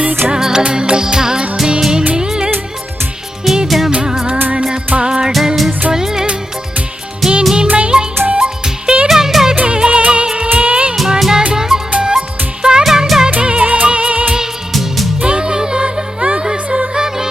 அதிகாலை காற்றே நில்லு, இதமான பாடல் சொல்லு, இனிமை திறந்ததே மனதும் பறந்ததே, இது ஒரு புது சுகமே.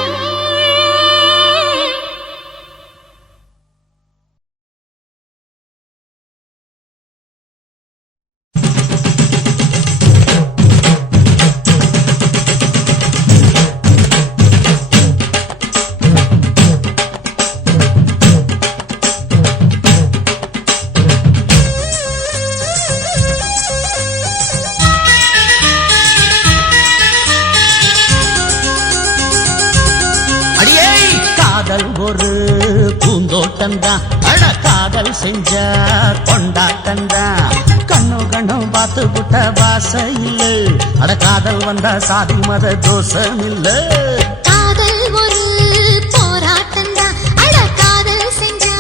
காதல் ஒரு பூந்தோட்டம்தான், அட காதல் செஞ்ச கொண்டாட்டம்தான். கண்ணு கண்ணும் பார்த்து புட்ட பாச இல்ல, அட காதல் வந்தா சாதி மத தோஷம் இல்ல. காதல் ஒரு போராட்டம்தான், அட காதல் செஞ்சா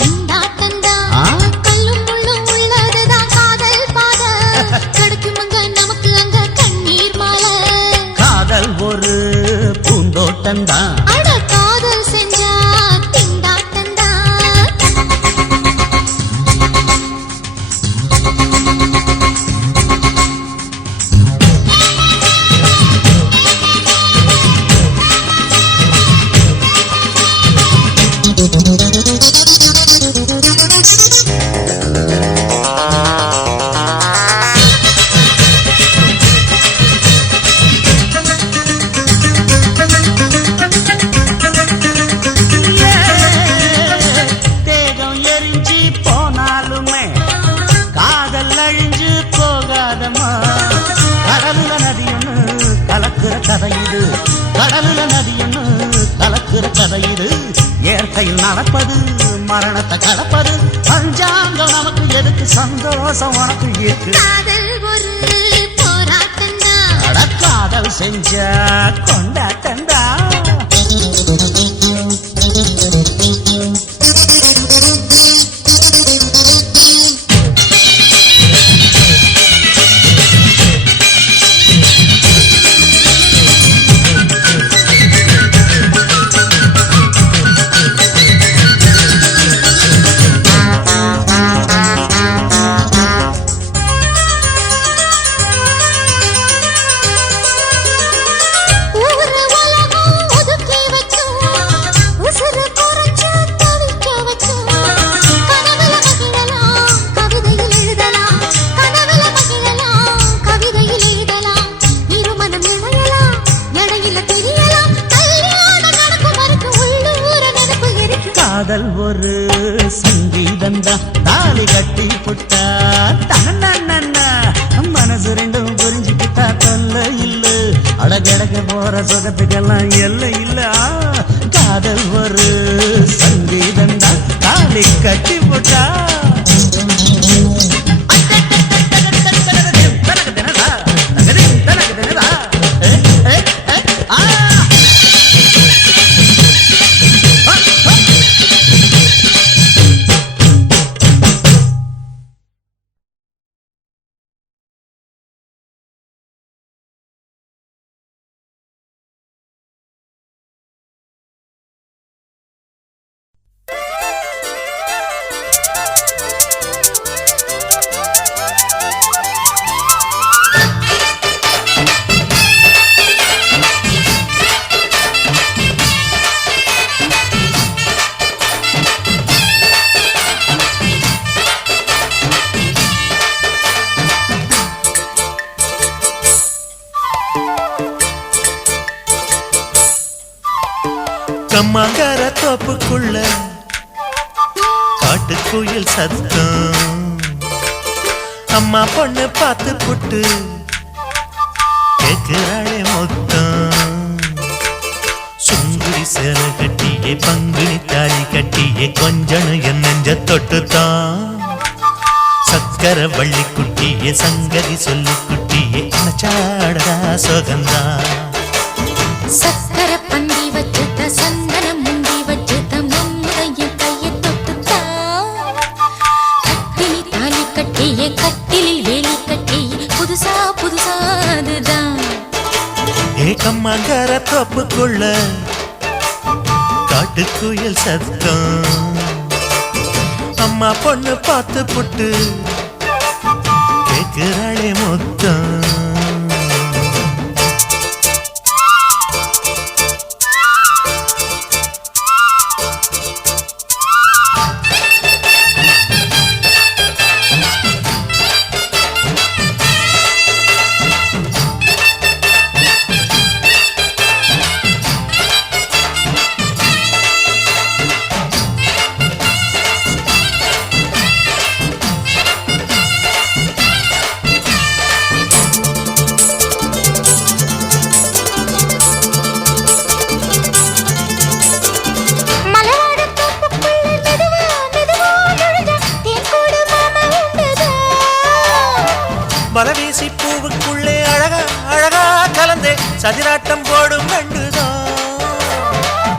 திண்டாட்டம்தான். கல்லும் முள்ளும் உள்ளதுதான் காதல் பாத, கிடைக்குமங்க நமக்கு அங்க கண்ணீர் மாலை. காதல் ஒரு பூந்தோட்டம்தான், அட காதல் செஞ்சா திண்டாட்டம்தான். தேகம் எரிஞ்சு போனாலுமே காதல் அழிஞ்சு போகாதம்மா. கடல்ல நதியொன்னு கலக்குற கதை இது, கடல்ல நதியொன்னு கலக்குற கதை இது. இயற்கையில் நடப்பது மரணத்தை கலப்பது, பஞ்சாங்கம் நமக்கு எதுக்கு, சந்தோஷம் உனக்கு இருக்கு. காதல் ஒரு போராட்டம்தான், அட காதல் செஞ்ச கொண்டாட்டம்தான். ஊரு உலகம் ஒதுக்கி வச்சோம், உசுரு குறைச்சு தவிக்க வச்சோம். கனவுல மகிழலாம், கவிதையில் எழுதலாம், கனவுல மகிழலாம், கவிதையில் எழுதலாம். இருமனம் இணையலாம், இடையில தெரியலாம், கல்யாணம் நடக்கும் வரைக்கும் உள்ளூர நினைப்பு இருக்கு. காதல் ஒரு சங்கீதம்தான், தாலி கட்டி புட்டா தன்னன்னா, மனசு ரெண்டும் புரிஞ்சுக்கிட்டா தொல்ல இல்ல, அடகடக போற சுகத்துக்கெல்லாம் எல்லை இல்ல. காதல் ஒரு சங்கீதம்தான், தாலி கட்டி புட்டா கம்மாங்கார தோப்புக்குள்ள காட்டுக்குயில் சத்தம், அம்மா பொண்ணு பார்த்து புட்டு கேக்குறாளே மொத்தம். சுங்குடி சேல கட்டியே பங்குனி தாலி கட்டியே கொஞ்சம் என் நெஞ்ச தொட்டுத்தான். சக்கர வள்ளி குட்டியே சங்கதி சொல்லி குட்டியே அணைச்சாடா சுகந்தான். சக்கர பந்தி வச்சுட்ட சந்தனம் முந்தி வச்சுட்ட மம்மையின் கையை தொட்டுத்தா. கட்டினி தாலி கட்டியே கட்டிலில் வேலி கட்டியே புதுசா புதுசா அதுதான். கம்மங்கர தோப்புக்குள்ள காட்டுக்குயில் சத்தம் அம்மா பொண்ணு பார்த்து புட்டு கேக்குறாளே மொத்தம் மலவீசி பூவுக்குள்ளே அழகா அழகா கலந்தே சதிராட்டம் போடும் கண்டுதான்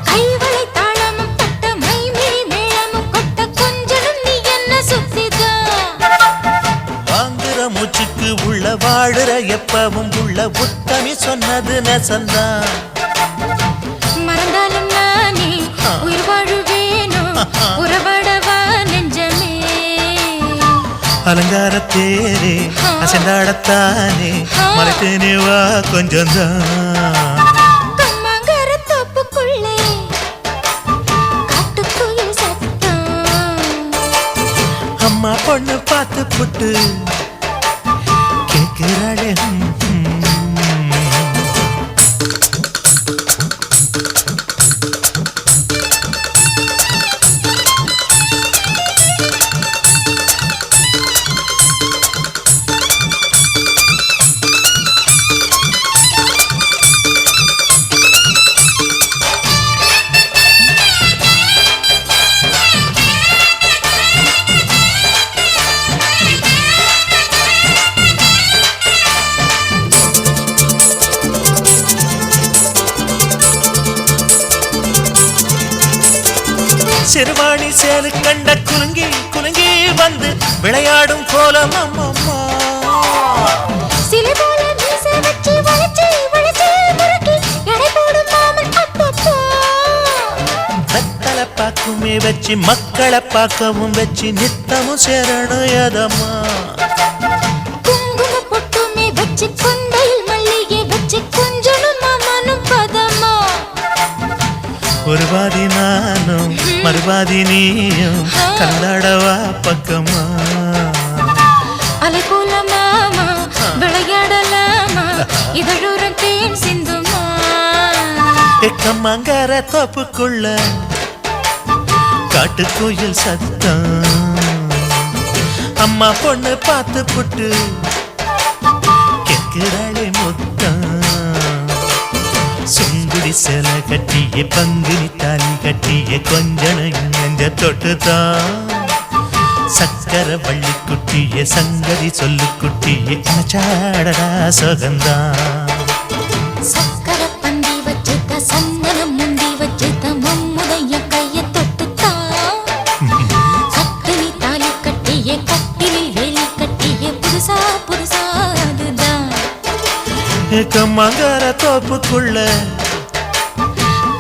கைவளை தாளமும் தட்ட மைமிழி மேளமும் கொட்ட கொஞ்சனும் நீ என்ன சுத்திதான் வாங்குற மூச்சுக்கு உள்ள வாடுற எப்பவும் உள்ள உத்தமி சொன்னது நெசந்தான் மறந்தாலும் நானே உயிர் வாழுவேனும் உறவாடவா நெஞ்சமே அலங்கார தேரே அசைந்தாடத்தானே மறைத்தேனே வா கொஞ்சம்தான் கம்மங்கர தோப்புக்குள்ளே காட்டுக்குயில் சத்தம் அம்மா பொண்ணு பார்த்து புட்டு கேட்கிறாளே சிறுவாணி சேரு கண்ட குலுங்கி குலுங்கி வந்து விளையாடும் கோலம் அம்மம்மா சிலை போல மீசை வச்சு வளைச்சு வளைச்சு முறுக்கி எடை போடும் மாமன் அப்பப்பா மக்களை பார்க்குமே வச்சு மக்களை பார்க்கவும் வச்சு நித்தமும் சேரணும் எதம்மா குங்கும பொட்டுமே வச்சு கொண்டையில் மல்லிகை வச்சு கொஞ்சனும் மாமனும் பதமா ஒரு பாதி நானும் மறுபாதி நீயும் கலந்தாடவா பக்கமா அலை போல மாமா விளையாடலாமா இதழூரம் தேன் சிந்துமா கம்மங்கர தோப்புக்குள்ள காட்டுக்குயில் சத்தம் அம்மா பொண்ணு பார்த்து புட்டு கேட்கிறாளே மொத்தம் சுங்குடி சேலை கட்டிய பங்குனி தாலி கட்டிய கொஞ்சனையும் நெஞ்ச தொட்டுதான் சக்கர வள்ளி குட்டிய சங்கதி சொல்லு குட்டிய அச்சாடடா சொகந்தான் சக்கர பந்தி வச்சுட்ட சந்தனம் முந்தி வச்சுட்ட மம்முடைய கைய தொட்டுத்தான் கட்டினி தாலி கட்டிய கட்டிலில் வேலி கட்டிய புதுசா புதுசா அதுதான் கம்மங்கர தோப்புக்குள்ள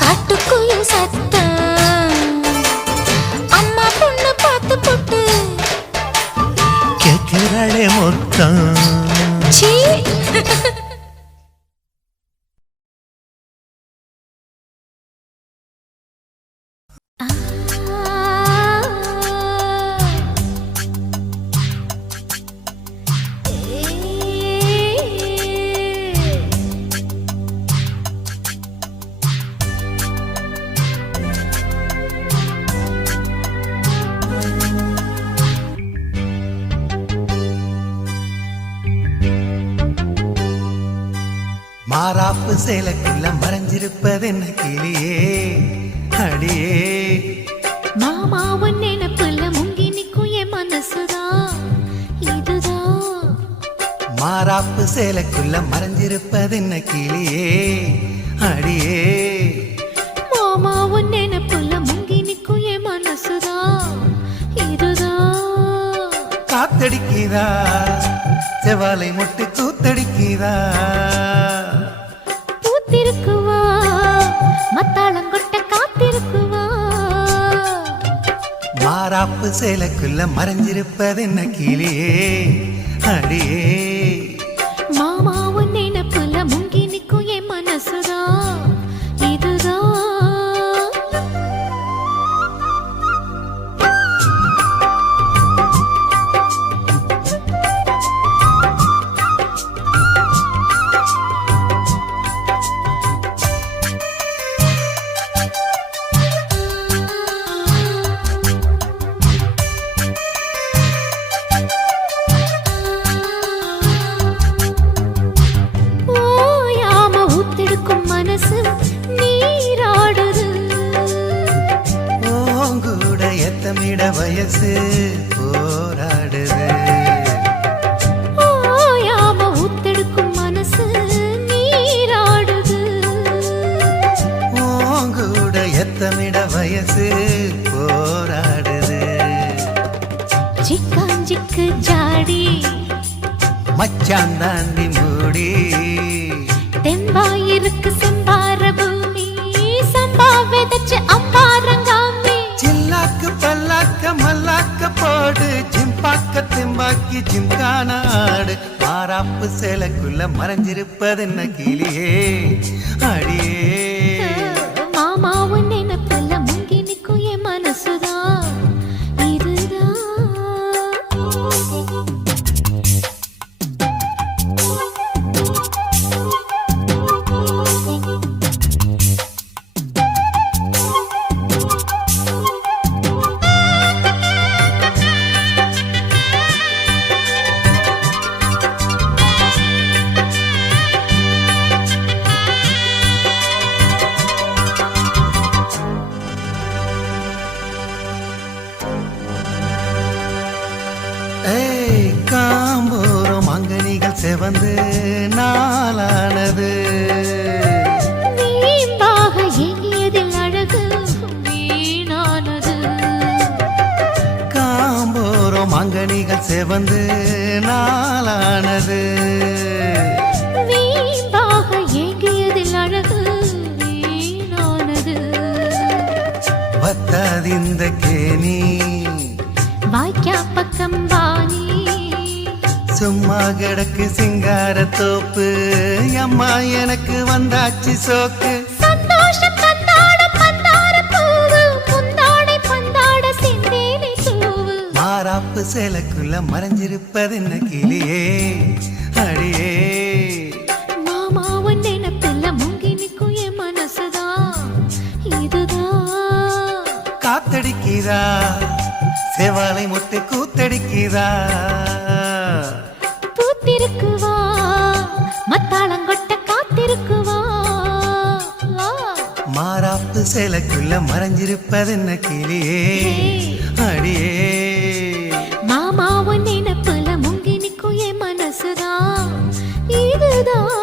காட்டுக்குயில் சத்தம் அம்மா பொண்ணு பார்த்து போட்டு கேட்கிறாளே மொத்தம் சீ மாறாப்பு சேலைக்குள்ள மறைஞ்சிருப்பது என்ன கிளியே அடியே மாமாவன் நினைப்புல முங்கி நிக்கும் என் மனசுதான் இதுதான் மாறாப்பு சேலைக்குள்ள மறைஞ்சிருப்பது என்ன கிளியே அடியே மாமாவன் நினைப்புல முங்கி நிக்கும் என் மனசுதான் இதுதான் காத்தடிக்குதா செவாலை முட்டு கூத்தடிக்குதா பூத்திரு மத்தாளங்கொட்ட காத்திருக்குவா மாறாப்பு சேலைக்குள்ள மறைஞ்சிருப்பது என்ன கிளியே அடியே மாமாவும் நினைப்புல முங்கி நிக்கும் என் மனசுதான் இதுதான் வயசு போராடுது ஓயாம ஊத்தெடுக்கும் மனசு நீராடுது ஓங்கூட எத்தமிட வயசு போராடுது சிக்காஞ்சிக்கு ஜாடி மச்சான் தாண்டி மூடி தெம்பாயிருக்கு செம்பார பூமி சம்பா விதைச்சு அம்பாரங்காமி சில்லாக்கு பல்லாக்க மல்லாக்க போடு ஜிம்பாக்க திம்பாக்கி ஜிம்கானாடு மாறாப்பு சேலைக்குள்ள மறைஞ்சிருப்பது என்ன கிளியே அடியே மாமாவும் நினைப்புல முங்கி நிக்கும் என் மனசுதான் இதுதான் காம்போரம் அங்கனிகள் செவந்து நாளானது வீம்பாக எங்கியதில் அழகு வீணானது காம்போரம் அங்கனிகள் செவந்து நாளானது வீம்பாக எங்கியதில் அழகு வீணானது வத்தாதிந்த கேணி வாய்க்கா பக்கம் வாணி சும்மா கிடக்கு சிங்கார தோப்பு அம்மா எனக்கு வந்தாச்சு சோக்கு சந்தோஷம் தந்தாட பந்தார பூவு முந்தாடை பந்தாட சிந்தேனை தூவு மாறாப்பு சேலைக்குள்ள மறைஞ்சிருப்பது என்ன கிளியே அடியே மாமாவும் நினைப்புல முங்கி நிக்கும் என் மனசுதான் இதுதான் காத்தடிக்கிறா செவாலை முட்டு கூத்தடிக்கிறா பூத்திருக்குவா மத்தாளங்கொட்ட காத்திருக்குவா மாறாப்பு சேலைக்குள்ள மறைஞ்சிருப்பது என்ன கிளியே அடியே மாமாவும் நினைப்புல முங்கி நிக்கும் என் மனசுதான் இதுதான்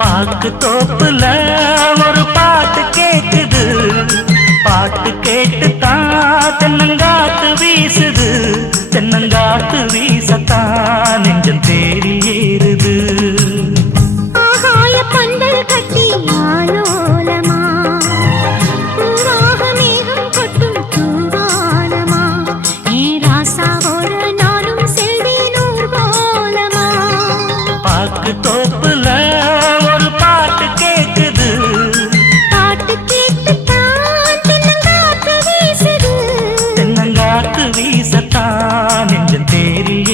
பாக்கு தோப்புல ஒரு பாட்டு கேக்குது பாட்டு கேட்டு தான் தென்னங்காத்து வீசுது தென்னங்காத்து வீசத்தான் நெஞ்சம் தேடி ஏறுது ஆகாய பந்தல் கட்டி ஆலோலமா பூவாக மேகம் கொட்டும் தூவானமா ஏ ராசாவோட நானும் செல்வேன் ஊர்வலமா பாக்கு தோப்புல ஒரு பாட்டு கேக்குது பாட்டு கேட்டு தான் தென்னங்காத்து வீசுது தென்னங்காத்து வீசத்தான் நெஞ்சம் தேடி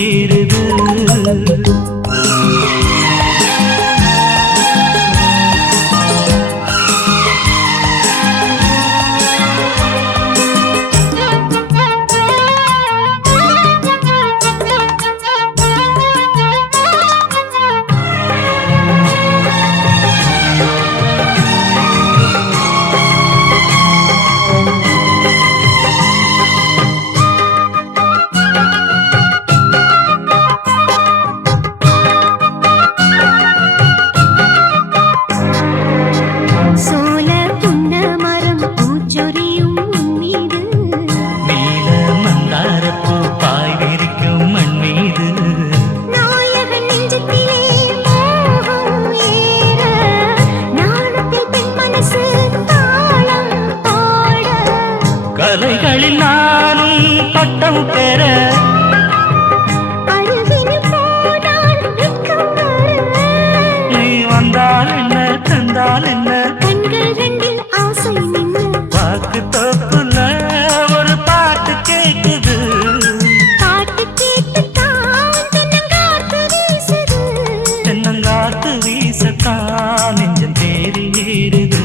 சொந்தம் பெற அருகினில் போனால் வெட்கம் வர. நீ வந்தால் என்ன தந்தால் என்ன கண்கள் ரெண்டில் ஆசை நின்று வாக்கு தோப்புல ஒரு பாட்டு கேக்குது பாட்டு கேட்டுத்தான் தென்னங்காத்து வீசுது. தென்னங்காத்து வீசத்தான் நெஞ்சம் தேறி ஏறுது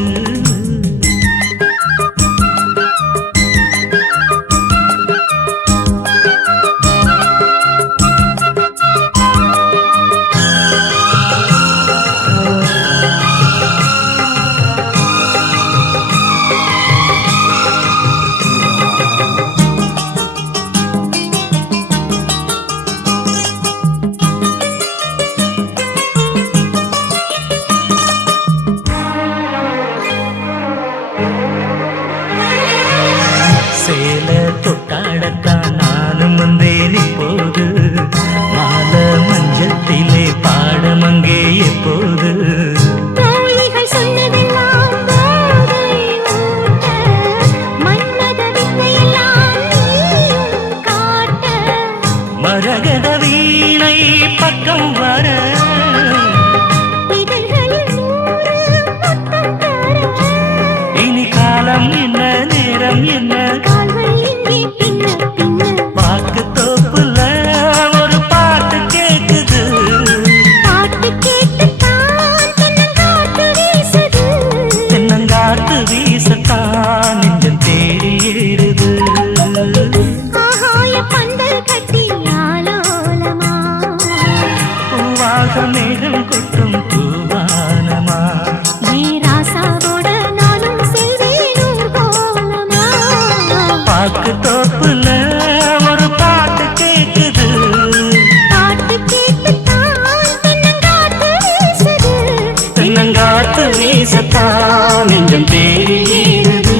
சேல தொட்டாடத்தான் நானும் வந்தேன் இப்போது மால மஞ்சத்திலே பாடமங்கே எப்போது தோழிகள் சொன்னதெல்லாம் போதை ஊட்ட, மன்மத வித்தையெல்லாம் நீயும் காட்ட. மரகத வீணை பக்கம் வர இதழ்களில் 100 முத்தம் தர. இனி காலம் என்ன நேரம் என்ன கால்கள் இங்கே பின்ன பின்ன வாக்கு தோப்புல ஒரு பாட்டு கேக்குது பாட்டு கேட்டுத்தான் தென்னங்காத்து வீசுது. தென்னங்காத்து வீசத்தான் நெஞ்சம் தேடி ஏறுது ஆகாய பந்தல் கட்டி ஆலோலமா பூவாக மேகம் கொட்டும் பூவானமா வீராசாவோட நானும் செல்வேன் ஊர்கோலமா. பாக்கு தோப்புல ஒரு பாட்டு கேக்குது பாட்டு கேட்டுத்தான் தென்னங்காத்து வீசுது. தென்னங்காத்து வீசத்தான் நெஞ்சம் தேடி ஏறுது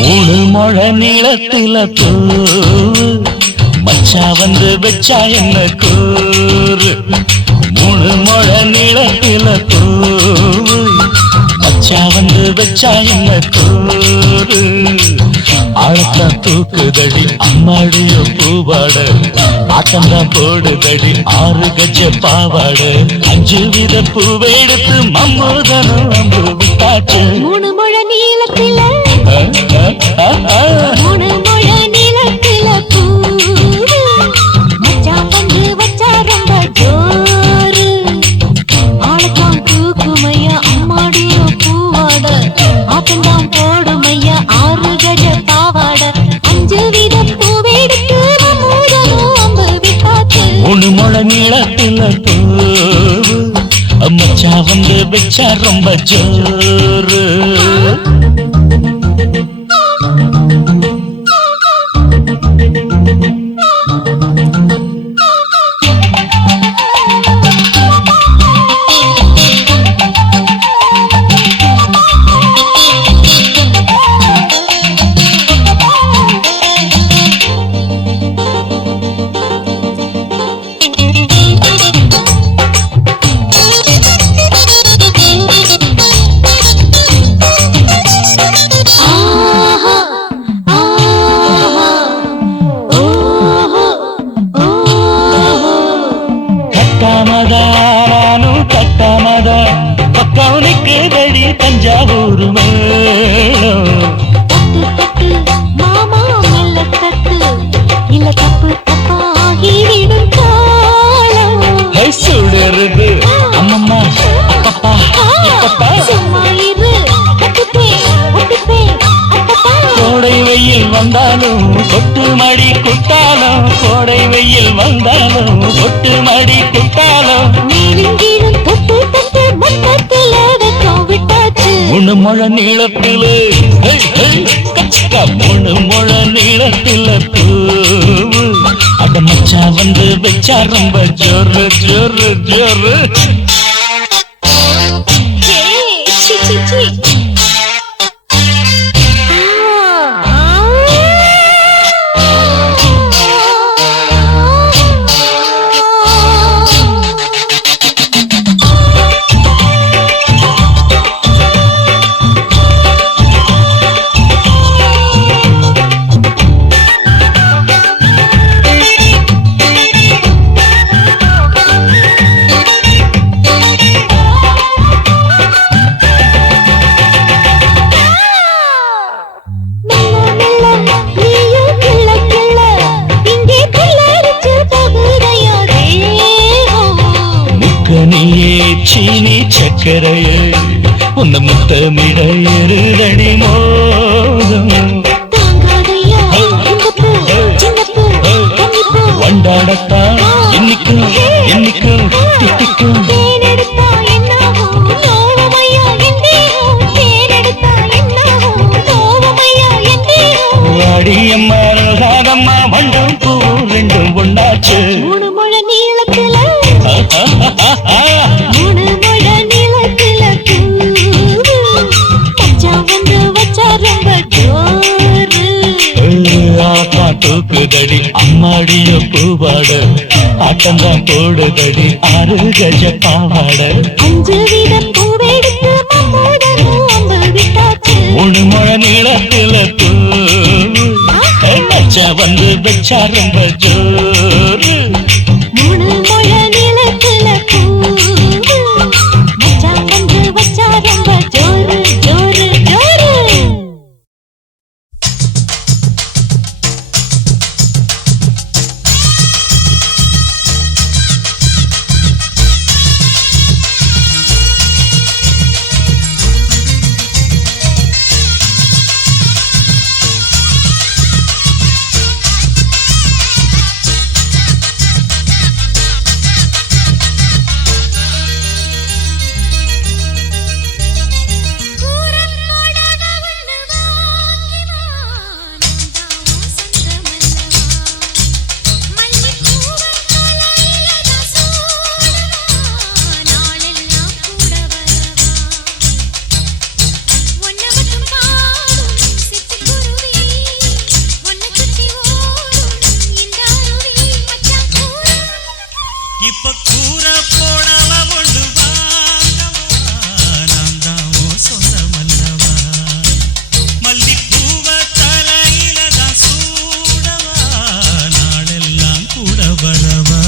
மூணு மொழ நீளத்தில பூவு மச்சா வந்து வச்சா என்ன கூறு மூணு மொழ நீளத்தில பூவு மச்சா வந்து வச்சா என்ன கூறு ஆழத்தான் தூக்குதடி அம்மாடிய பூவாட ஆட்டம்தான் போடுதடி 6 கஜ பாவாட 5 வித பூவெடுத்து மம்மூதனும் அம்பு விட்டாச்சு 3 முழ நீளத்தில 3 முழ நீளத்தில பூவு மச்சான் வந்து வச்சா ரொம்ப ஜோரு ஆளத்தான் தூக்குமையா அம்மாடிய பூவாட ஆட்டம்தான் போடுமையா 6 கஜ பாவாட 5 வித பூவெடுத்து மம்மூதனும் அம்பு விட்டாச்சு 3 முழ நீளத்தில பூவு மச்சா வந்து வச்சா ரொம்ப ஜோரு தஞ்சாவூர் மேளம் தட்டு மாமா மெல்ல தட்டு இல்ல தப்பு தப்பாகிவிடும் காலம் சுடருது அம்மம்மா அப்பப்பா இப்பப்பா சும்மா இரு ஒட்டுப்பே அப்பப்பா கோடை வெயில் வந்தாலும் கொட்டு மடி குத்தாலும் கோடை வெயில் கொட்டு மடி குட்டாலம் மேலும் தொட்டு தொட்டு மொத்தத்தில் வெக்கம் விட்டாச்சு மூணு முழ நீளத்திலே கச்சக்கா மூணு முழ நீளத்தில பூவு அட மச்சா வந்து வச்சா ரொம்ப ஜோரு ஜோரு ஜோரு சி சி சி நீயே சீனி சக்கரையே உன்ன முத்தமிட இருதடி மோகம் வண்டாடத்தான் என்னைக்கும் என்னைக்கும் திட்டிக்கும் வாடியம்மா ராதம்மா வண்டும் பூ ரெண்டும் ஒண்ணாச்சு மூணு முழ நீளத்துல வச்சா ரொம்ப ஜோரு தூக்குதடி அம்மாடிய பூவாட ஆட்டம்தான் போடுதடி 6 கஜ பாவாட 5 வீத பூவெடுத்து மம்மோடனும் அம்பு விட்டாச்சு 3 முழ நீளத்தில பூ மச்சா வந்து வச்சா ரொம்ப ஜோரு 3 முழ நீளத்துல பூ மச்சா வந்து வச்சா ரொம்ப ஜோரு ஜோரு ஜோரு இப்ப கூற போடல ஒண்ணு நான் தான் சொந்தமல்லவா மல்லிப்பூவ தலையில தான் சூடவா நாளெல்லாம் கூட வரவா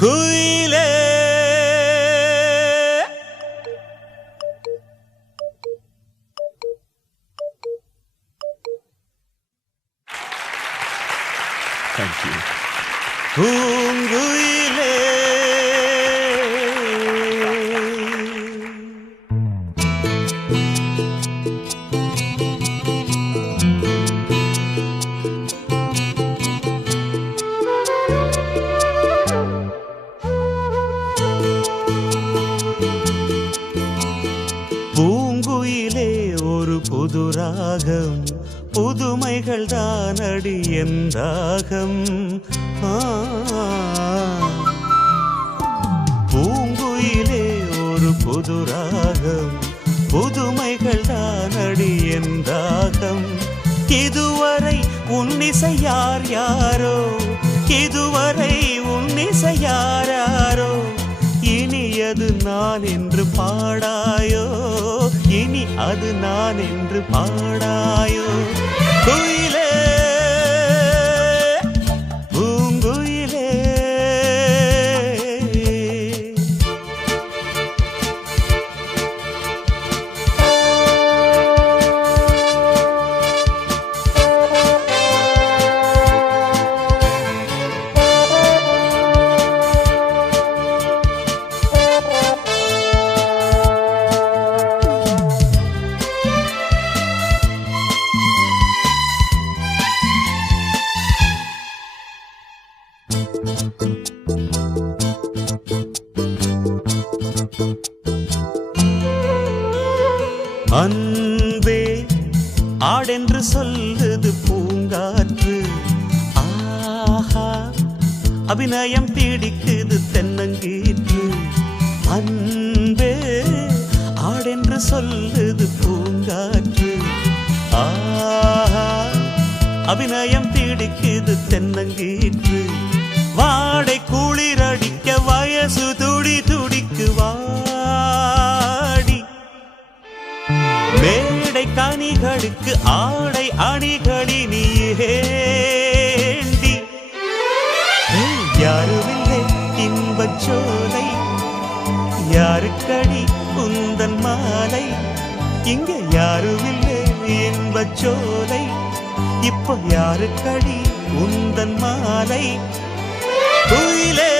குயிலே பூங்குயிலே பூங்குயிலே ஒரு புது ராகம் புதுமைகள் தானடி என்றாகம் பூங்குயிலே ஒரு புது ராகம் புதுமைகள் தானடி என்றாகம் இதுவரை உன்னிசை யார் யாரோ இதுவரை உன்னிசை யாரோ இனி அது நான் என்று பாடாயோ இனி அது நான் என்று பாடாயோ குயிலே பூங்குயிலே அன்பே ஆடென்று சொல்லுது பூங்காற்று ஆஹா அபிநயம் பிடிக்குது தென்னங்கீற்று அன்பே ஆடென்று சொல்லுது பூங்காற்று ஆஹா அபிநயம் பிடிக்குது தென்னங்கீற்று வாடை குளிரடிக்க வயசு துடி துடிக்கு வாடி மேடை கனிகளுக்கு ஆடை அணிகளினேண்டி யாருமில்லை இன்பச்சோலை யாருக்கடி உந்தன் மாலை இங்க யாருமில்லை இன்பச்சோலை இப்ப யாருக்கடி உந்தன் மாலை குயிலே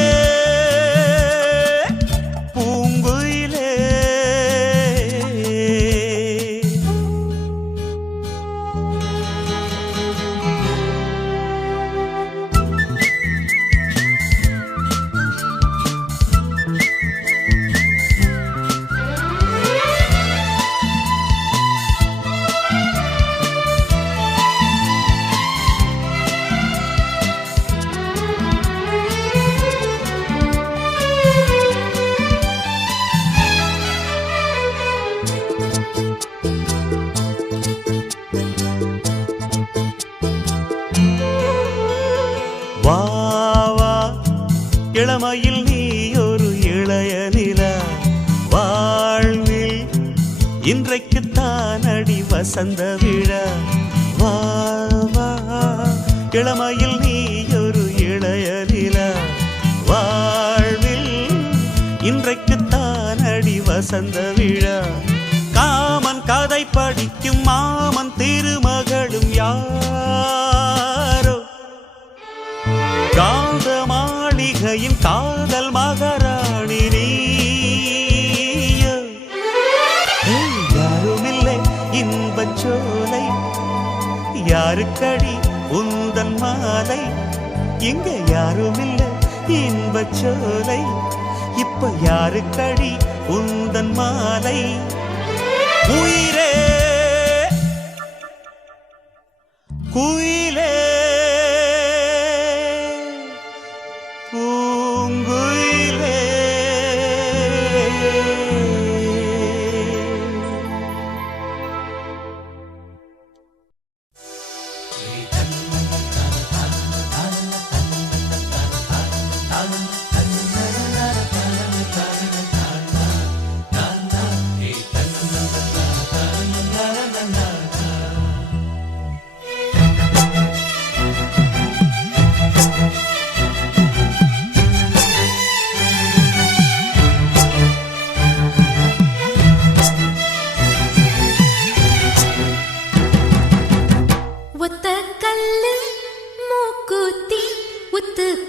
பூங்குயிலே வா வா இளமையில் நீ ஒரு இளைய நிலா வாழ்வில் இன்றைக்கு தானடி வசந்த விழா வா வா இளமையில் நீ ஒரு இளைய நிலா வாழ்வில் இன்றைக்கு தானடி வசந்த விழா காமன் கதை படிக்கும் மாமன் திருமகளும் யாரோ காந்த மாளிகையின் காதல் மகாராணி நீயோ யாருமில்லை இன்பச்சோலை யாருக்கடி உந்தன் மாலை இங்க யாருமில்லை இன்பச்சோலை இப்ப யாருக்கடி உந்தன் மாலை உயிரே குயிலே பூங்குயிலே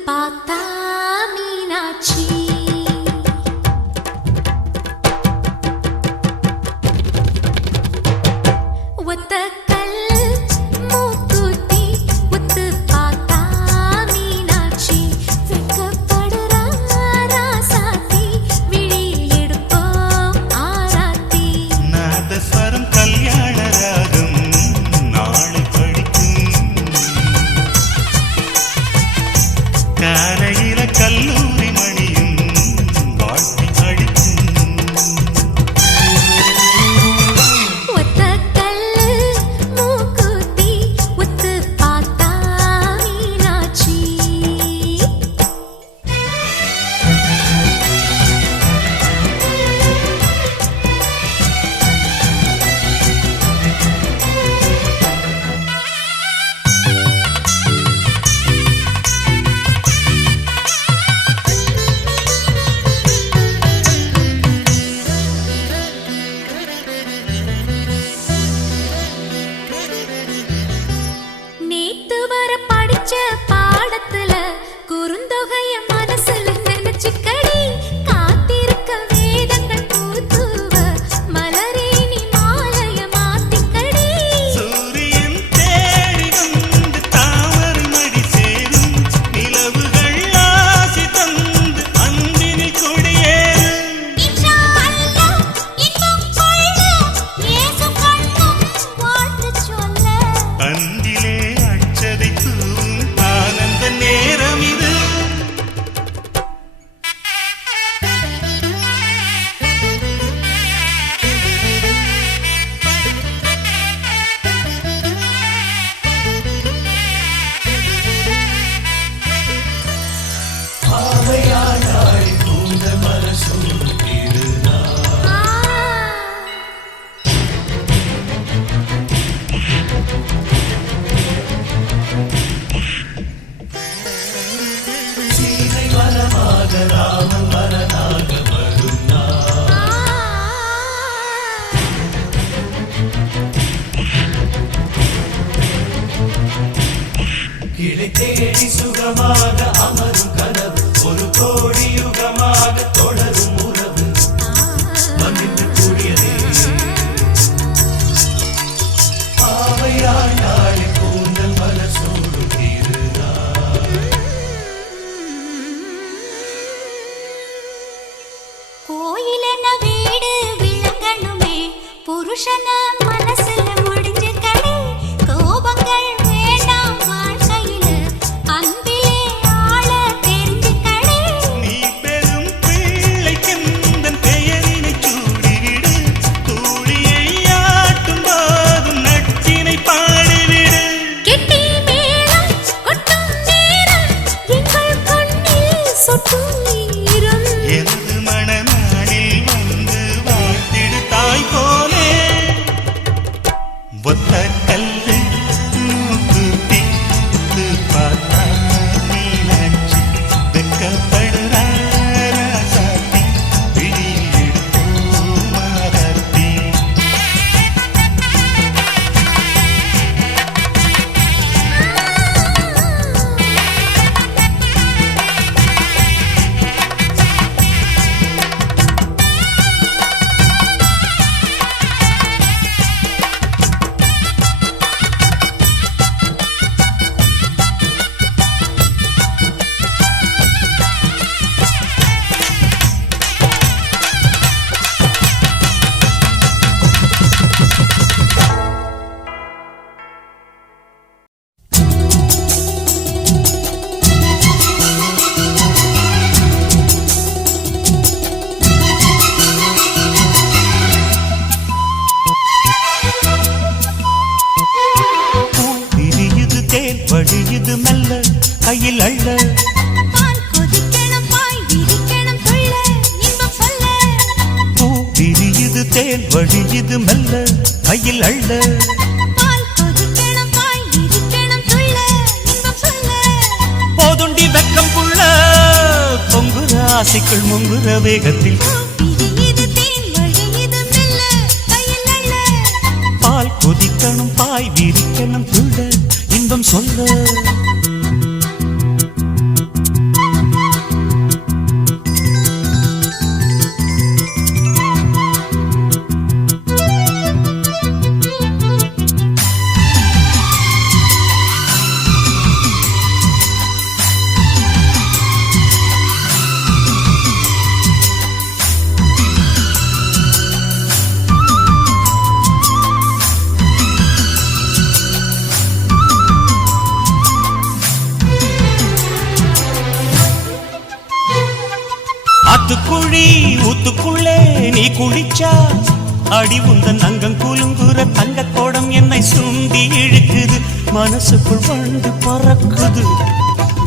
பார்த்தா மீனாட்சி ஒத்த கல் மூக்குத்தி ஒத்து பார்த்தா மீனாட்சி வெக்கப்படுறா ராசாத்தி விழியில் எடுப்போம் ஆராத்தி நாதஸ்வரம் கல்யாண ராகம் நாளை படிக்கும் காலையில கல்லூரி மணியும் வாழ்த்தி அடிக்கும் ஒத்த கல்லு மூக்குத்தி ஒத்து பார்த்தா மீனாட்சி நேத்து வர படிச்ச பாடத்துல குறுந்தொகைய மனசுல நினைச்சுக்கடி காத்திருக்க வேதங்கள் பூத்துவ மலரே நீ மாலைய மாத்திக்கடி சூரியன் தேடி வந்து தாமரை மடி சேரும் நிலவுகள் ஆசி தந்து அன்பினில் கொடியேறும் இன்ஷா அல்லாஹ் இன்பம் கொள்ள இயேசு கண்ணும் வாழ்த்து சொல்ல அந்திலே அச்சதை தூவும் ஆனந்த நேரம் இது கிளை தேடி சுகமாக அமரும் கனவு ஒரு கோடி யுகமாக தொடரும் உறவு வந்திட்டு கூடியதே ஆவையாய் நாளை கூந்தல் மலசோடு திருநாள் கோயிலென வீடு விளங்கணுமே புருஷன மனசுல முடிஞ்சு கடை கோபங்கள் வேண்டாம் வாழ்க்கையில அன்பிலே ஆள தெரிஞ்சு கடை நீ பெரும் பிள்ளைக்கெந்தன் பெயரினை சூடிவிடு தூளியை ஆட்டும் போதும் நச்சினை பாடிவிடு கெட்டி மேளம் கொட்டும் நேரம் எங்கள் கண்ணில் சொட்டும் நீரம் எனது மணநாளில் வந்து வாழ்த்திடு தாய் போலே ஒத்த கல்லு மூக்குத்தி ஒத்து பார்த்தா மீனாட்சி வெக்கப்படுறா ராசாத்தி விழியில் எடுப்போம் ஆராத்தி விரியுது தேன் வழியுது மெல்ல கையில் அள்ள பால் கொதிக்கணும் பாய் விரிக்கணும் துள்ள இன்பம் சொல்ல பூ விரியுது தேன் வழியுது மெல்ல கையில் அள்ள பால் கொதிக்கணும் பாய் விரிக்கணும் துள்ள இன்பம் சொல்ல போதுண்டி வெக்கம் புள்ள பொங்குற ஆசைக்குள் முங்குற வேகத்தில் விரியுது தேன் வழியுது மெல்ல கையில் அள்ள பால் கொதிக்கணும் பாய் விரிக்கணும் துள்ள இன்பம் சொல்ல ஆத்துக்குழி ஊத்துக்குள்ளே நீ குளிச்சா அடி உந்தன் அங்கம் குலுங்குற தங்க கோடம் என்னை சுண்டி இழுக்குது மனசுக்குள் வந்து பறக்குது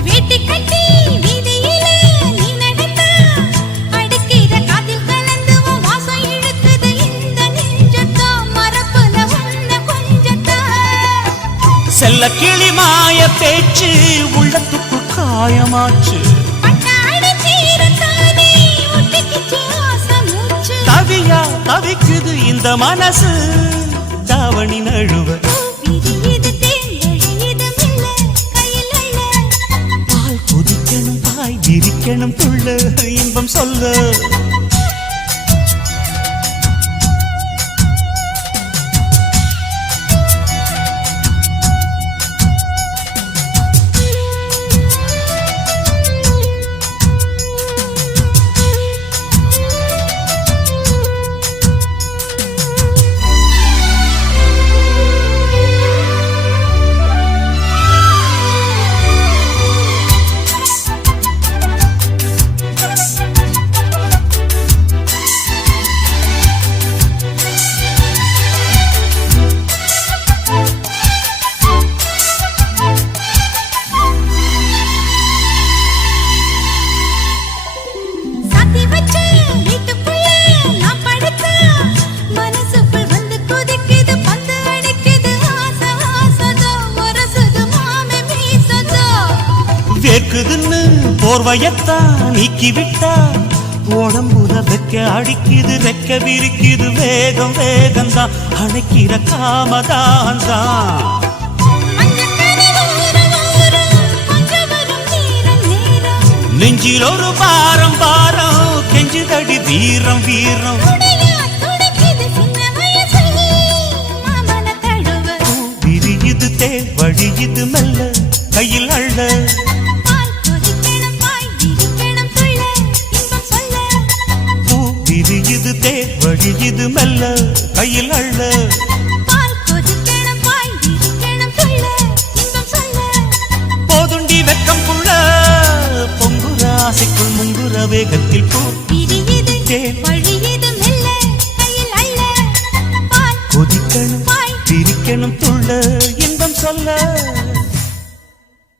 வீட்டு கட்டி வீதியிலே நீ நடந்தா அடிக்கிற காதில் கலந்து உன் வாசம் இழுக்குது இந்த நெஞ்சத்தா மரப்புல உன்ன கொஞ்சத்தா செல்ல கிளி மாய பேச்சு உள்ளத்துக்குள் காயமாச்சு பட்டாடி சீரத்தானே ஒட்டிக்கிச்சு ஆசை மூச்சு தவியா தவிக்குது இந்த மனசு தாவணி நழுவ விரியுது தேன் வழியுது மெல்ல கையில் அள்ள பால் கொதிக்கணும் பாய் விரிக்கணும் துள்ள இன்பம் சொல்ல சாத்தி வச்ச வீட்டுக்குள்ள நான் படுத்தா மனசுக்குள் வந்து கொதிக்குது பந்து அடிக்குது ஆசை ஆசதோ வரசுது மாமே மீசதோ வேர்க்குதுன்னு போர்வையத்தான் நீக்கி விட்டா உடம்புல வெக்க அடிக்குது ரெக்க விரிக்குது வேகம் வேகம்தான் அணைக்கிற காமதான் தான் மஞ்சக்கரை ஊற ஊற கொஞ்சம் வரும் நேரம் நேரம் நெஞ்சில் ஒரு பாரம் பாரம் கெஞ்சுதடி வீரம் வீரம் துணையா துடிக்குது சின்ன வயசு மாமன தழுவ விரியுது தேன் வழியுது மெல்ல கையில் அள்ள பால் கொதிக்கணும் பாய் விரிக்கணும் துள்ள இன்பம் சொல்ல பூ விரியுது தேன் வழியுது மெல்ல கையில் அள்ள பால் கொதிக்கணும் பாய் விரிக்கணும் துள்ள இன்பம் சொல்ல போதுண்டி வெக்கம் புள்ள பொங்குற ஆசைக்குள் முங்குற வேகத்தில் பூ விரியுது தேன் வழியுது மெல்ல கையில் அள்ள பால் கொதிக்கணும் பாய் விரிக்கணும் துள்ள இன்பம் சொல்ல